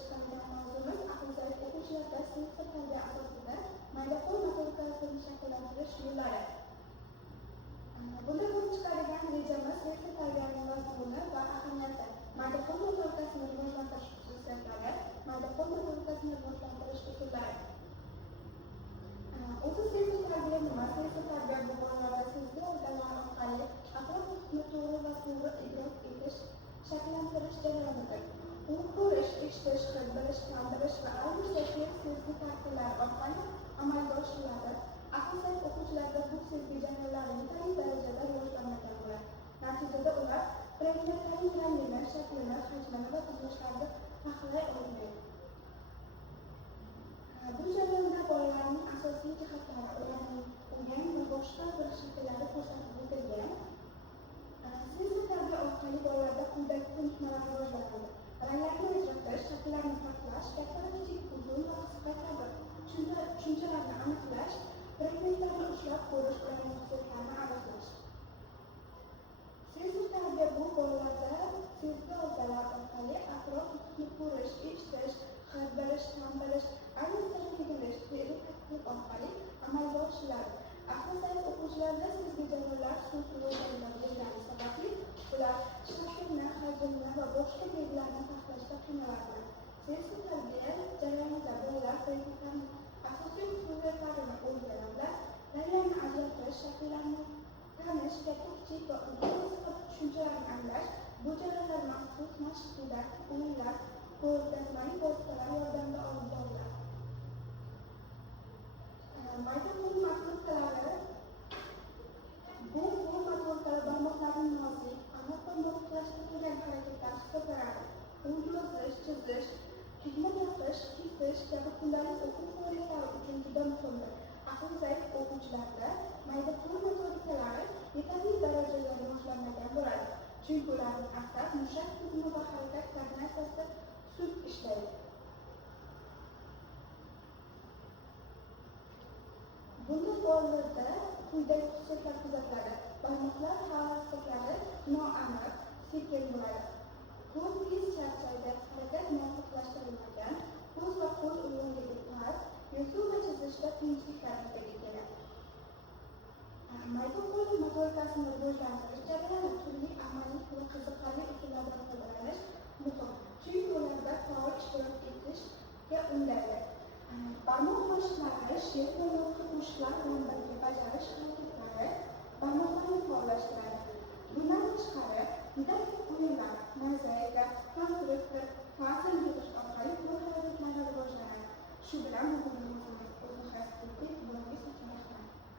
chiqargan mavzuimiz aqlzalik o'quvchilarda sinf tarbiya asosida mayda-qo'l motorikasini shakllantirish yo'llari. Bunda ko'rib chiqadigan rejamiz sinf tarbiyaning mazmuni va ahamiyati, mayda-qo'l motorikasini rivojlantirish xususiyatlari, mayda-qo'l motorikasini rivojlantirish usullari. O'zi sinf tarbiya nima? Sinf tarbiya bu bolalarda sezgi organlari orqali atrof-muhitni to'g'ri va to'g'ri idrok etish, shakllantirish jarayonidir. U ko'rish, eshitish, his bilish, tan bilish va ayniqsa sezgi tarkiblari orqali amalga oshiriladi. Aqlzalik o'quvchilarda bu sezgi jarayonlari yetarli darajada rivojlanmagan bo'ladi. Natijada ular predmetlarning rangini, shaklini, hajmini va tuzilishlarini fahmlay olmaydi. Bu jarayonda bolalarning asosiy jihatlari, ularning o'yin va boshqa bir shakllari ko'rsatib o'tilgan. Sinf tarbiya orqali bolalarda quyidagi ko'nikmalar rivojlanadi. Ranglarni ajratish, shakllarni farqlash, katta, kichik, uzun va qisqa kabi tushunchalarni aniqlash, predmetlarni ushlab ko'rish, ularning xususiyatlarini aniqlash. Sinf tarbiya bu bolalarda sezgi organlar orqali atrof-muhitni ko'rish, eshitish, his bilish, tan bilish, ayniqsa tegilish, fe'li taklif orqali amalga oshiriladi. Aqlzalik o'quvchilarda sezgi jarayonlar xususiy rivojlanmasligi sababli ular shaklni, hajmni va boshqa belgilarni farqlashda qiynaladi. Sinf tarbiya jarayonida bolalar predmetlarning asosiy xususiyatlarini o'rganadi, ranglarni ajratish, shakllarni tanish, katta, kichik va uzun tushunchalarni anglash, bu jarayonlar maxsus mashqlar, o'yinlar, ko'rgazmali vositalar yordamida olib boriladi. Mayda-qo'l motorikalari bu qo'l motorikalari barmoqlarning nozik, aniq va muvofiqlashtirilgan harakatlar hisoblanadi. U yozish, chizish, tugma boqish, kesish kabi kundalik o'quv faoliyatlari uchun juda muhimdir. Aqlzalik o'quvchilarda mayda-qo'l motorikalari yetarli darajada rivojlanmagan bo'ladi, chunki ularning asab, mushak tizimi va harakat koordinatsiyasi sust ishlaydi. Bunday bolalarda quyidagi xususiyatlar kuzatiladi. Barmoqlar harakatlari noaniq, sekin bo'ladi. Qo'l tez charchaydi, harakat muvofiqlashtirilmagan, ko'z va qo'l uyg'unligi past, yozuv va chizishda qiyinchiliklar yuzaga keladi. Mayda-qo'l motorikasini rivojlantirish jarayoni turli amaliy va qiziqarli usullardan foydalanish muhim, chunki ularda faol ishtirok etishga undaydi. Barmoq mashqlari, she'r va yozgi qo'shiqlar bilan birga bajarish harakatlari barmoqlarni faollashtiradi. Bundan tashqari, didaktik o'yinlar, mozaika, konstruktor, puzzle yozish orqali guruh harakatlari rivojlanadi. Shu bilan bu